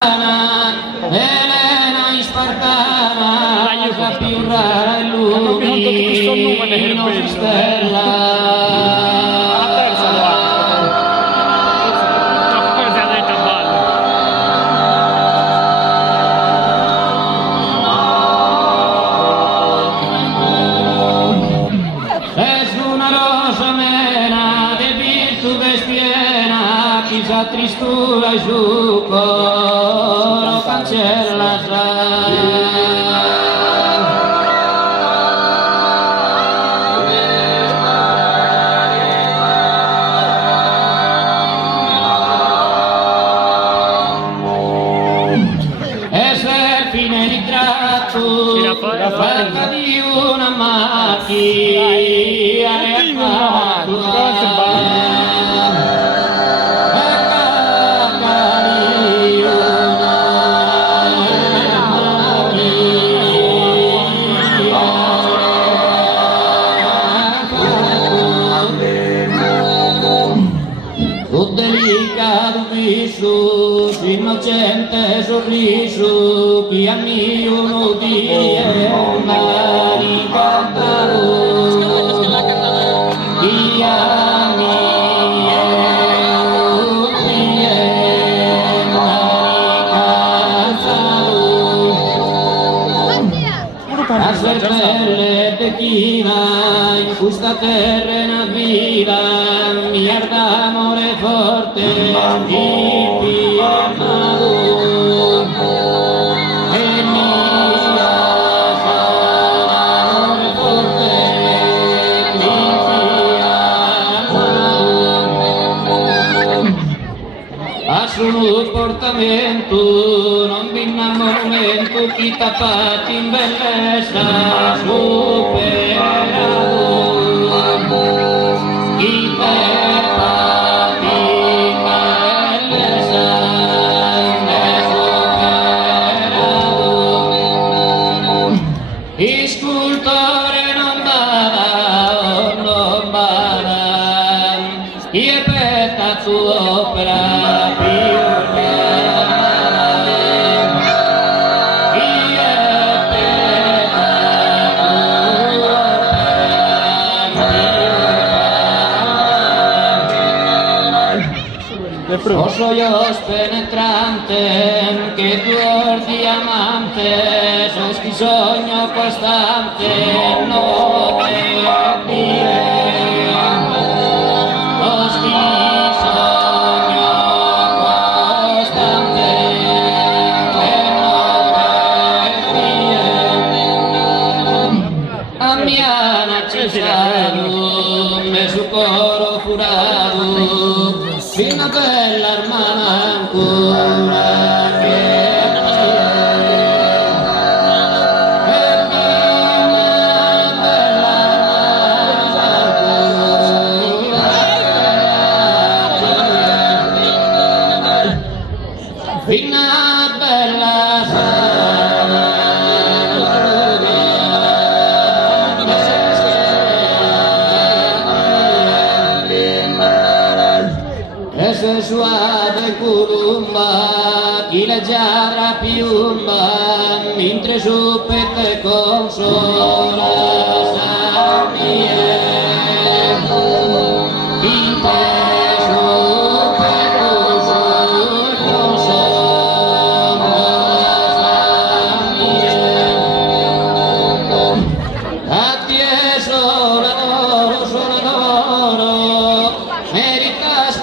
Elena Ispartana, la più rara illumino stella. Es una rosa mena de virtudes piena, quizá tristura y su coro cancella es el fine ritratto, la fatta di una macchina un delicato viso, innocente sorriso, che a mio uno di a ser belle pechina in questa terrena vita mia d'amore forte di pianado e mia d'amore forte di pianado a suo portamento non vi innamoramento chi tappati in bellezza superato chi tappati in bellezza superato il scultore non bada chi è petta tua opera più oh soyos penetrante, che tuor diamante, sos chi sogno costante, no te dire, sos chi sogno costante, no te dire, a mia necessità, me su coro furado, una bella hermana ancora che una bella ese suave curumba, chi le giara piumba, mentre su pette consola sabie, mentre su pette consola sabie, a te sola d'oro, meritas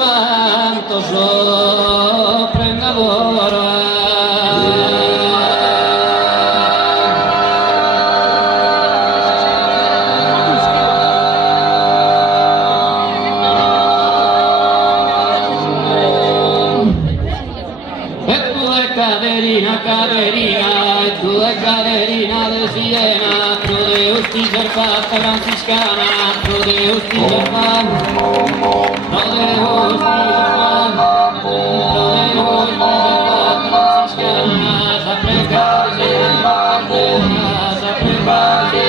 tanto sopra il lavoro e tu è caderina, e tu è caderina de Siena, Prodeus ti servata franciscana, Prodeus ti servata, Prodeus ti servata, Prodeus ti servata franciscana, sa pregarsi sa pregarsi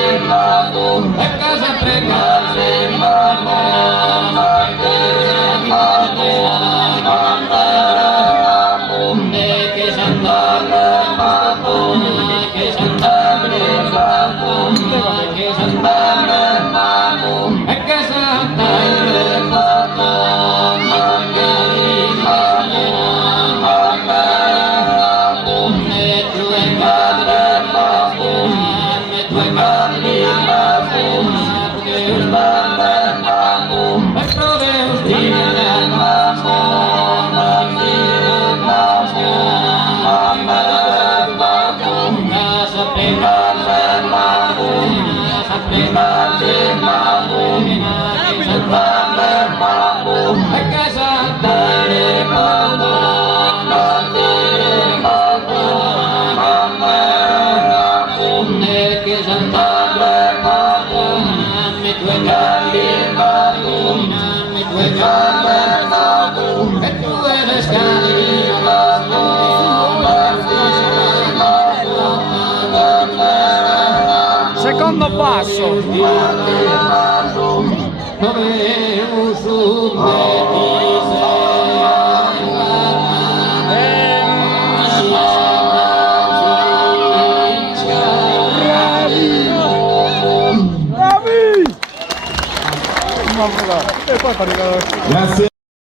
a casa pregarsi a casa pregarsi Secondo passo. Grazie.